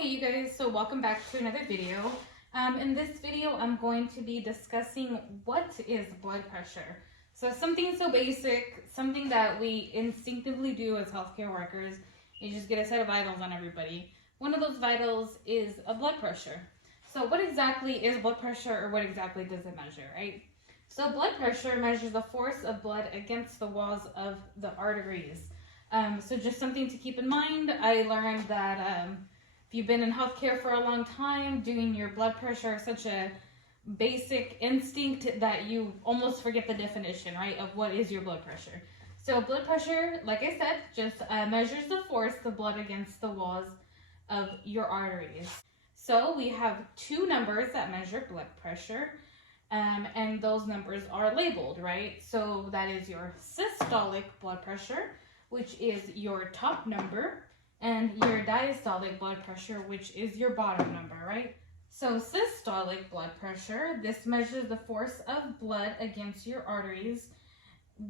Okay, you guys, so welcome back to another video. In this video, I'm going to be discussing what is blood pressure. So something so basic, something that we instinctively do as healthcare workers, you just get a set of vitals on everybody. One of those vitals is a blood pressure. So what exactly is blood pressure, or what exactly does it measure, right? So blood pressure measures the force of blood against the walls of the arteries. So just something to keep in mind. I learned that if you've been in healthcare for a long time, doing your blood pressure is such a basic instinct that you almost forget the definition, right, of what is your blood pressure. So blood pressure, like I said, just measures the force of blood against the walls of your arteries. So we have two numbers that measure blood pressure, and those numbers are labeled, right? So that is your systolic blood pressure, which is your top number, and your diastolic blood pressure, which is your bottom number, right? So systolic blood pressure, this measures the force of blood against your arteries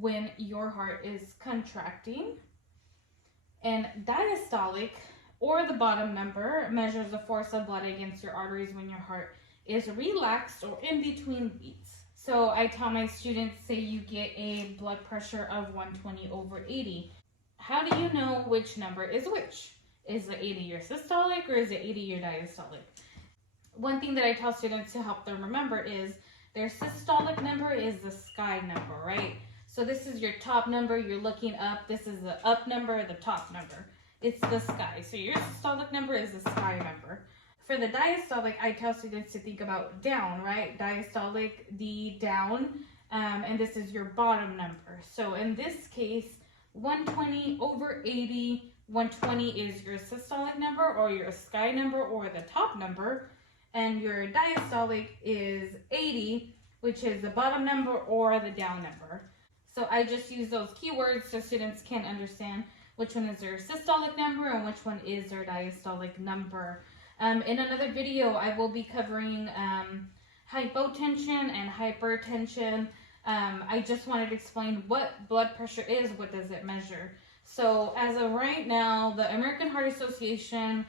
when your heart is contracting. And diastolic, or the bottom number, measures the force of blood against your arteries when your heart is relaxed or in between beats. So I tell my students, say you get a blood pressure of 120/80. How do you know which number is which? Is it 80 your systolic, or is it 80 your diastolic? One thing that I tell students to help them remember is their systolic number is the sky number, right? So this is your top number, you're looking up. This is the up number, the top number. It's the sky. So your systolic number is the sky number. For the diastolic, I tell students to think about down, right? Diastolic, the down, and this is your bottom number. So in this case, 120/80, 120 is your systolic number or your sky number or the top number, and your diastolic is 80, which is the bottom number or the down number. So I just use those keywords so students can understand which one is their systolic number and which one is their diastolic number. In another video, I will be covering hypotension and hypertension. I just wanted to explain what blood pressure is, what does it measure. So as of right now, the American Heart Association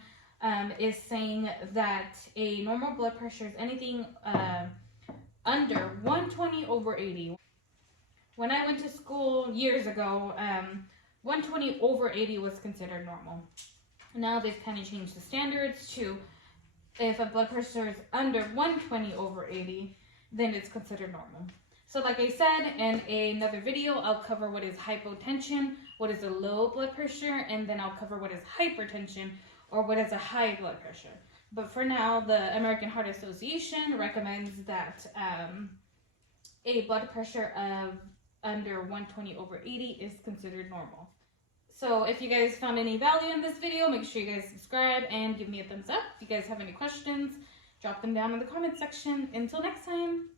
is saying that a normal blood pressure is anything under 120/80. When I went to school years ago, 120/80 was considered normal. Now they've kind of changed the standards to if a blood pressure is under 120/80, then it's considered normal. So like I said, in another video, I'll cover what is hypotension, what is a low blood pressure, and then I'll cover what is hypertension, or what is a high blood pressure. But for now, the American Heart Association recommends that a blood pressure of under 120/80 is considered normal. So if you guys found any value in this video, make sure you guys subscribe and give me a thumbs up. If you guys have any questions, drop them down in the comment section. Until next time.